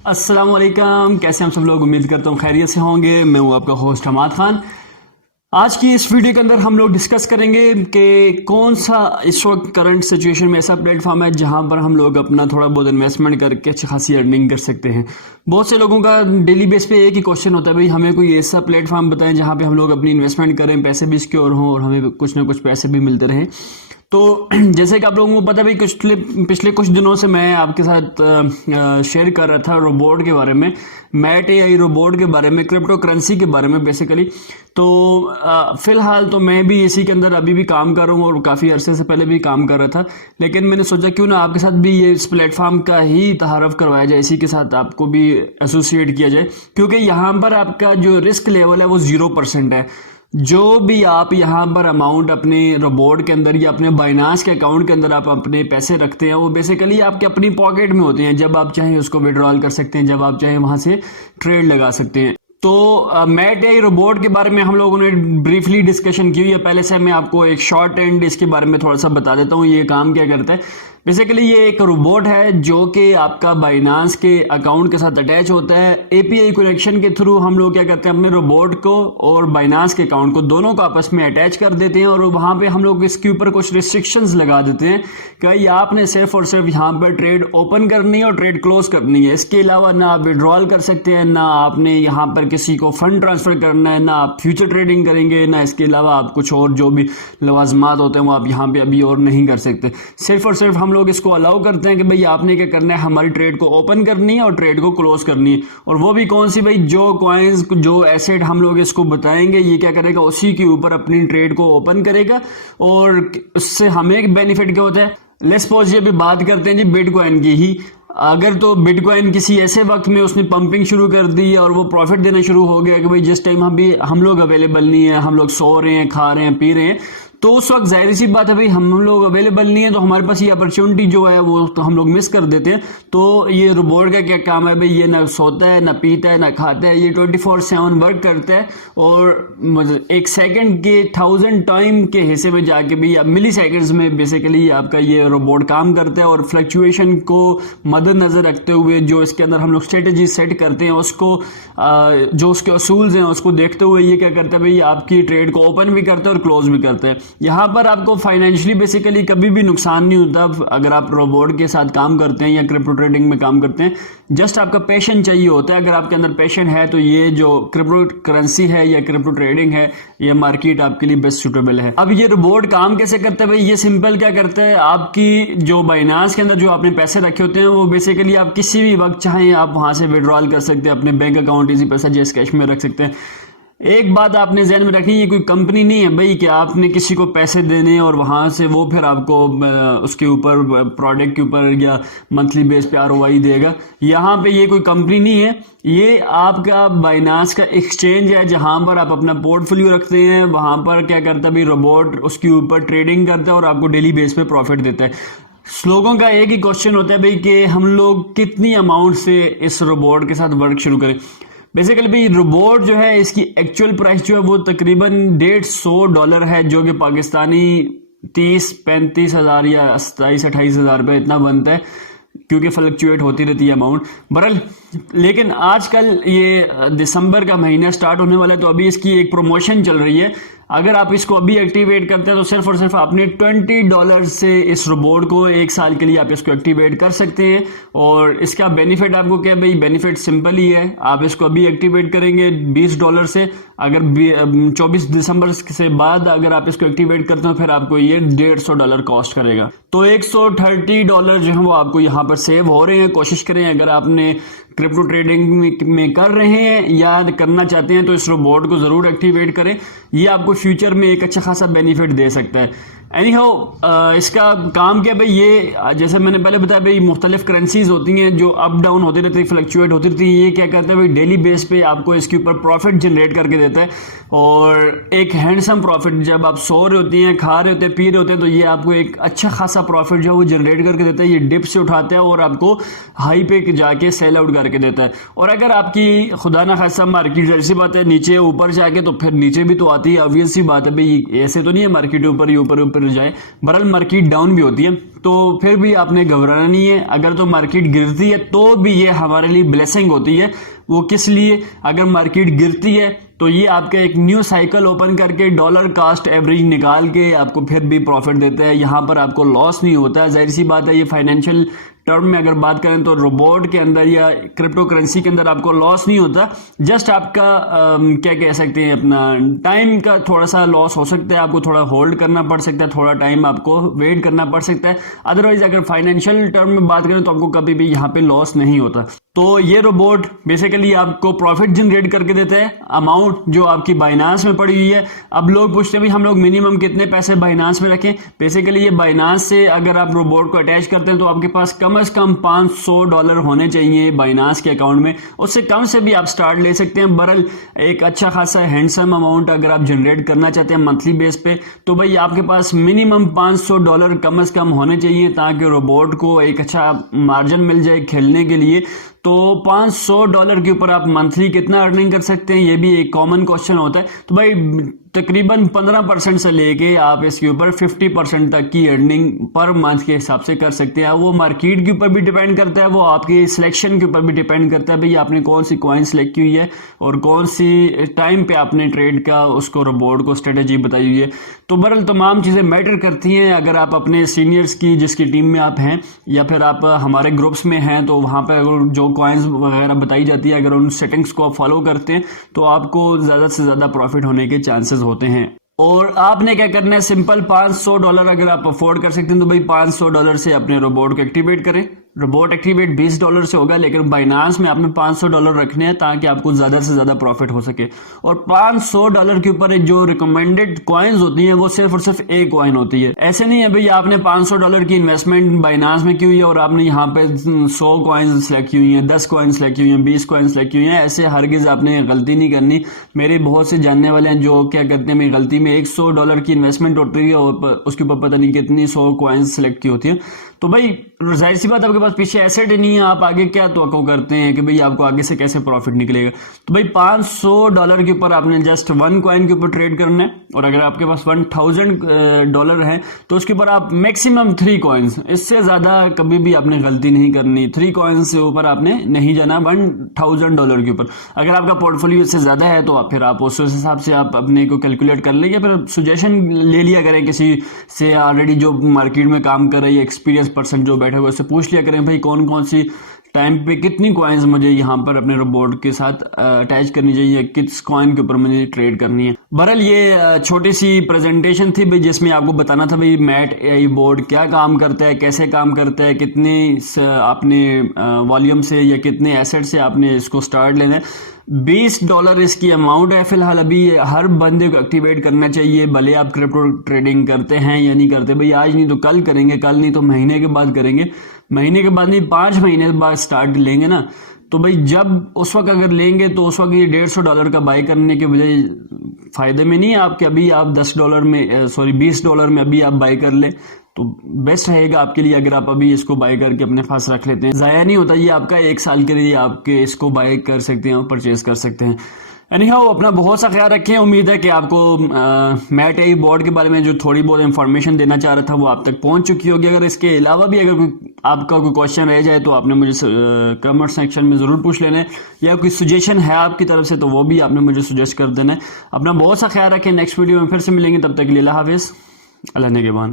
अस्सलाम वालेकुम। कैसे हम सब लोग, उम्मीद करता हूँ खैरियत से होंगे। मैं हूँ आपका होस्ट हमाद खान। आज की इस वीडियो के अंदर हम लोग डिस्कस करेंगे कि कौन सा इस वक्त करंट सिचुएशन में ऐसा प्लेटफॉर्म है जहां पर हम लोग अपना थोड़ा बहुत इन्वेस्टमेंट करके अच्छी खासी अर्निंग कर सकते हैं। बहुत से लोगों का डेली बेस पे एक ही क्वेश्चन होता है, भाई हमें कोई ऐसा प्लेटफॉर्म बताएं जहां पे हम लोग अपनी इन्वेस्टमेंट करें, पैसे भी सिक्योर हों और हमें कुछ ना कुछ पैसे भी मिलते रहें। तो जैसे कि आप लोगों को पता है भाई, पिछले कुछ दिनों से मैं आपके साथ शेयर कर रहा था रोबोट के बारे में, मैट एआई रोबोट के बारे में, क्रिप्टो करेंसी के बारे में बेसिकली। तो फिलहाल तो मैं भी इसी के अंदर अभी भी काम कर रहा हूँ और काफ़ी अरसे से पहले भी काम कर रहा था। लेकिन मैंने सोचा क्यों ना आपके साथ भी ये इस प्लेटफॉर्म का ही तहारफ करवाया जाए, इसी के साथ आपको भी एसोसिएट किया जाए, क्योंकि यहाँ पर आपका जो रिस्क लेवल है वो 0% है। जो भी आप यहाँ पर अमाउंट अपने रोबोट के अंदर या अपने बाइनांस के अकाउंट के अंदर आप अपने पैसे रखते हैं, वो बेसिकली आपके अपनी पॉकेट में होते हैं। जब आप चाहें उसको विड्रॉल कर सकते हैं, जब आप चाहें वहां से ट्रेड लगा सकते हैं। तो मैट एआई रोबोट के बारे में हम लोगों ने ब्रीफली डिस्कशन की हुई है पहले से। मैं आपको एक शॉर्ट एंड इसके बारे में थोड़ा सा बता देता हूँ ये काम क्या करता है। बेसिकली ये एक रोबोट है जो कि आपका बाइनांस के अकाउंट के साथ अटैच होता है। एपीआई कनेक्शन के थ्रू हम लोग क्या करते हैं, अपने रोबोट को और बाइनांस के अकाउंट को दोनों को आपस में अटैच कर देते हैं और वहां पे हम लोग इसके ऊपर कुछ रिस्ट्रिक्शंस लगा देते हैं कि भाई आपने सिर्फ और सिर्फ यहाँ पर ट्रेड ओपन करनी है और ट्रेड क्लोज करनी है। इसके अलावा ना आप विड्रॉल कर सकते हैं, ना आपने यहाँ पर किसी को फंड ट्रांसफर करना है, ना आप फ्यूचर ट्रेडिंग करेंगे, ना इसके अलावा आप कुछ और जो भी लवाजमात होते हैं वो आप यहाँ पे अभी और नहीं कर सकते। सिर्फ और सिर्फ हम लोग इसको अलाउ करते हैं कि भाई आपने क्या करना है, हमारी ट्रेड को ओपन करनी है और ट्रेड को क्लोज करनी है। और वो भी कौन सी भाई, जो कॉइन्स जो एसेट हम लोग इसको बताएंगे ये क्या करेगा, उसी के ऊपर अपनी ट्रेड को ओपन करेगा। और उससे हमें एक बेनिफिट क्या होता है, लेट्स सपोज ये भी बात करते हैं जी बिटकॉइन की ही। अगर तो बिटकॉइन किसी ऐसे वक्त में उसने पंपिंग शुरू कर दी और वो प्रॉफिट देना शुरू हो गया कि भाई जिस टाइम हम लोग अवेलेबल नहीं है, हम लोग सो रहे हैं, खा रहे हैं, पी रहे हैं, तो उस वक्त जाहिर सी बात है भाई हम लोग अवेलेबल नहीं है, तो हमारे पास ये अपॉर्चुनिटी जो है वो तो हम लोग मिस कर देते हैं। तो ये रोबोट का क्या काम है भाई, ये ना सोता है, ना पीता है, ना खाता है, ये 24/7 वर्क करता है। और मतलब एक सेकंड के 1000 टाइम के हिस्से में जाके भी मिली सेकेंड्स में बेसिकली आपका ये रोबोट काम करता है। और फ्लक्चुएशन को मद्देनजर रखते हुए जो इसके अंदर हम लोग स्ट्रेटेजी सेट करते हैं, उसको जो उसके असूल्स हैं उसको देखते हुए ये क्या करता है भाई, आपकी ट्रेड को ओपन भी करता है और क्लोज भी करता है। यहाँ पर आपको फाइनेंशियली बेसिकली कभी भी नुकसान नहीं होता अगर आप रोबोट के साथ काम करते हैं या क्रिप्टो ट्रेडिंग में काम करते हैं। जस्ट आपका पैशन चाहिए होता है। अगर आपके अंदर पैशन है तो ये जो क्रिप्टो करेंसी है या क्रिप्टो ट्रेडिंग है, ये मार्केट आपके लिए बेस्ट सुटेबल है। अब ये रोबोट काम कैसे करता है भाई, ये सिंपल क्या करता है, आपकी जो बाइनांस के अंदर जो आपने पैसे रखे होते हैं वो बेसिकली आप किसी भी वक्त चाहें आप वहां से विड्रॉल कर सकते हैं, अपने बैंक अकाउंट इजी पैसा जैस कैश में रख सकते हैं। एक बात आपने ध्यान में रखनी, ये कोई कंपनी नहीं है भाई कि आपने किसी को पैसे देने और वहां से वो फिर आपको उसके ऊपर प्रोडक्ट के ऊपर या मंथली बेस पे आरओआई देगा। यहाँ पे ये कोई कंपनी नहीं है, ये आपका बाइनांस का एक्सचेंज है जहां पर आप अपना पोर्टफोलियो रखते हैं। वहां पर क्या करता है भाई, रोबोट उसके ऊपर ट्रेडिंग करता है और आपको डेली बेस पे प्रॉफिट देता है। लोगों का एक ही क्वेश्चन होता है भाई कि हम लोग कितनी अमाउंट से इस रोबोट के साथ वर्क शुरू करें। बेसिकली भाई रोबोट जो है इसकी एक्चुअल प्राइस जो है वो तकरीबन $150 है, जो कि पाकिस्तानी 30-35 हज़ार या 27-28 हज़ार रुपये इतना बनता है, क्योंकि फ्लक्चुएट होती रहती है अमाउंट बरल। लेकिन आजकल ये दिसंबर का महीना स्टार्ट होने वाला है, तो अभी इसकी एक प्रमोशन चल रही है। अगर आप इसको अभी एक्टिवेट करते हैं तो सिर्फ और सिर्फ आपने $20 से इस रोबोट को 1 साल के लिए आप इसको एक्टिवेट कर सकते हैं। और इसका बेनिफिट आपको क्या है भाई, बेनिफिट सिंपल ही है। आप इसको अभी एक्टिवेट करेंगे $20 से, अगर 24 दिसंबर से बाद अगर आप इसको एक्टिवेट करते हो फिर आपको ये $150 कॉस्ट करेगा। तो $130 जो है वो आपको यहाँ पर सेव हो रहे हैं। कोशिश करें, अगर आपने क्रिप्टो ट्रेडिंग में कर रहे हैं या करना चाहते हैं तो इस रोबोट को जरूर एक्टिवेट करें, ये आपको फ्यूचर में एक अच्छा खासा बेनिफिट दे सकता है। एनी हाउ इसका काम क्या भाई, ये जैसे मैंने पहले बताया भाई मुख्तलिफ करेंसीज होती हैं जो अप डाउन होती रहती है, फ्लक्चुएट होती रहती है। ये क्या करता है भाई, डेली बेस पे आपको इसके ऊपर प्रॉफिट जनरेट करके देता है, और एक हैंडसम प्रॉफिट। जब आप सो रहे होती हैं, खा रहे होते हैं, पी रहे होते हैं, तो ये आपको एक अच्छा खासा प्रॉफिट जो है वो जनरेट करके देता है। ये डिप से उठाता है और आपको हाई पे जाके सेल आउट करके देता है। और अगर आपकी खुदा ना खासा मार्केट जैसी बात है नीचे ऊपर जाके, तो फिर नीचे भी तो आती है, ऑब्वियस सी बात है भाई। ऐसे तो नहीं है मार्केट ऊपर ही ऊपर पर जाए। बहरहाल मार्केट डाउन भी होती है तो फिर भी आपने घबराना नहीं है। अगर तो मार्केट गिरती है तो भी ये हमारे लिए ब्लेसिंग होती है। वो किस लिए? अगर मार्केट गिरती है तो ये आपका एक न्यू साइकिल ओपन करके डॉलर कास्ट एवरेज निकाल के आपको फिर भी प्रॉफिट देता है। यहाँ पर आपको लॉस नहीं होता। जाहिर सी बात है, ये फाइनेंशियल टर्म में अगर बात करें तो रोबोट के अंदर या क्रिप्टो करेंसी के अंदर आपको लॉस नहीं होता। जस्ट आपका क्या कह सकते हैं, अपना टाइम का थोड़ा सा लॉस हो सकता है। आपको थोड़ा होल्ड करना पड़ सकता है, थोड़ा टाइम आपको वेट करना पड़ सकता है। अदरवाइज अगर फाइनेंशियल टर्म में बात करें तो आपको कभी भी यहाँ पे लॉस नहीं होता। तो ये रोबोट बेसिकली आपको प्रॉफिट जनरेट करके देता है अमाउंट जो आपकी बाइनांस में पड़ी हुई है। अब लोग पूछते हैं भाई हम लोग मिनिमम कितने पैसे बाइनांस में रखें। बेसिकली ये बाइनांस से अगर आप रोबोट को अटैच करते हैं तो आपके पास कम से कम $500 होने चाहिए बाइनांस के अकाउंट में। उससे कम से भी आप स्टार्ट ले सकते हैं। बहरहाल एक अच्छा खासा हैंडसम अमाउंट अगर आप जनरेट करना चाहते हैं मंथली बेस पे तो भाई आपके पास मिनिमम $500 कम से कम होने चाहिए ताकि रोबोट को एक अच्छा मार्जिन मिल जाए खेलने के लिए। तो $500 के ऊपर आप मंथली कितना अर्निंग कर सकते हैं, ये भी एक कॉमन क्वेश्चन होता है। तो भाई तकरीबन 15% से लेके आप इसके ऊपर 50% तक की अर्निंग पर मंथ के हिसाब से कर सकते हैं। वो मार्केट के ऊपर भी डिपेंड करता है, वो आपकी सिलेक्शन के ऊपर भी डिपेंड करता है भाई आपने कौन सी कॉइन सेलेक्ट की हुई है और कौन सी टाइम पे आपने ट्रेड का उसको रोबोट को स्ट्रेटेजी बताई हुई है। तो बहरहाल तमाम चीज़ें मैटर करती हैं। अगर आप अपने सीनियर्स की जिसकी टीम में आप हैं या फिर आप हमारे ग्रुप्स में हैं तो वहाँ पर अगर जो कॉइन्स वगैरह बताई जाती है अगर उन सेटिंग्स को आप फॉलो करते हैं तो आपको ज़्यादा से ज़्यादा प्रॉफिट होने के चांसेस होते हैं। और आपने क्या करना है, सिंपल $500 अगर आप अफोर्ड कर सकते हैं तो भाई $500 से अपने रोबोट को एक्टिवेट करें। रोबोट एक्टिवेट $20 से होगा लेकिन बाइनांस में आपने $500 रखने हैं ताकि आपको ज्यादा से ज्यादा प्रॉफिट हो सके। और $500 के ऊपर जो रिकमेंडेड कॉइन्स होती हैं वो सिर्फ और सिर्फ एक कॉइन होती है। ऐसे नहीं है भाई आपने $500 की इन्वेस्टमेंट बाइनांस में की हुई है और आपने यहाँ पे 100 कॉइन्स सेलेक्ट की हुई है, 10 कॉइन्स सेलेक्ट की हुई है, 20 कॉइन्स सेलेक्ट की हुई है। ऐसे हरगिज आपने गलती नहीं करनी। मेरे बहुत से जानने वाले हैं जो क्या करते हैं, मेरी गलती में $100 की इन्वेस्टमेंट होती है और उसके ऊपर पता नहीं कितनी 100 कॉइन्स सेलेक्ट की होती है। तो भाई जाहिर सी बात आपके पास पीछे एसेट नहीं है, आप आगे क्या तो करते हैं कि भाई आपको आगे से कैसे प्रॉफिट निकलेगा। तो भाई $500 के ऊपर आपने जस्ट 1 कॉइन के ऊपर ट्रेड करना है। और अगर आपके पास $1000 है तो उसके ऊपर आप मैक्सिमम 3 कॉइन्स, इससे ज्यादा कभी भी आपने गलती नहीं करनी। 3 कॉइन्स से ऊपर आपने नहीं जाना $1000 के ऊपर। अगर आपका पोर्टफोलियो इससे ज्यादा है तो फिर आप उस हिसाब से आप अपने को कैलकुलेट कर लेंगे। फिर सजेशन ले लिया करें किसी से ऑलरेडी जो मार्केट में काम कर रही है, एक्सपीरियंस पर्सन जो बैठे हुए, उससे पूछ लिया करें भाई कौन कौन सी टाइम पे कितनी कॉइन्स मुझे यहाँ पर अपने रोबोट के साथ अटैच करनी चाहिए, किस कॉइन के ऊपर मुझे ट्रेड करनी है। बहरहाल ये छोटी सी प्रेजेंटेशन थी भाई जिसमें आपको बताना था भाई मैट एआई बोर्ड क्या काम करता है, कैसे काम करता है, कितने आपने वॉल्यूम से या कितने एसेट से आपने इसको स्टार्ट लेना है। $20 इसकी अमाउंट है फिलहाल। अभी हर बंदे को एक्टिवेट करना चाहिए, भले आप क्रिप्टो ट्रेडिंग करते हैं या नहीं करते। भाई आज नहीं तो कल करेंगे, कल नहीं तो महीने के बाद करेंगे, महीने के बाद नहीं 5 महीने के बाद स्टार्ट लेंगे ना। तो भाई जब उस वक्त अगर लेंगे तो उस वक्त ये $150 का बाय करने के बजाय फायदे में नहीं है आपके। अभी आप $20 में अभी आप बाय कर ले तो बेस्ट रहेगा आपके लिए। अगर आप अभी इसको बाय करके अपने पास रख लेते हैं, जाया नहीं होता। ये आपका 1 साल के लिए आपके इसको बाय कर सकते हैं और परचेज कर सकते हैं। एनीहाउ अपना बहुत सा ख्याल रखें। उम्मीद है कि आपको मैट एआई बोर्ड के बारे में जो थोड़ी बहुत इंफॉर्मेशन देना चाह रहा था वो आप तक पहुंच चुकी होगी। अगर इसके अलावा भी अगर आपका कोई क्वेश्चन रह जाए तो आपने मुझे कमेंट सेक्शन में ज़रूर पूछ लेना है, या कोई सजेशन है आपकी तरफ से तो वो भी आपने मुझे सजेस्ट कर देना है। अपना बहुत सा ख्याल रखें। नेक्स्ट वीडियो में फिर से मिलेंगे, तब तक के लिए अल्लाह हाफिज़, अल्लाह निगहबान।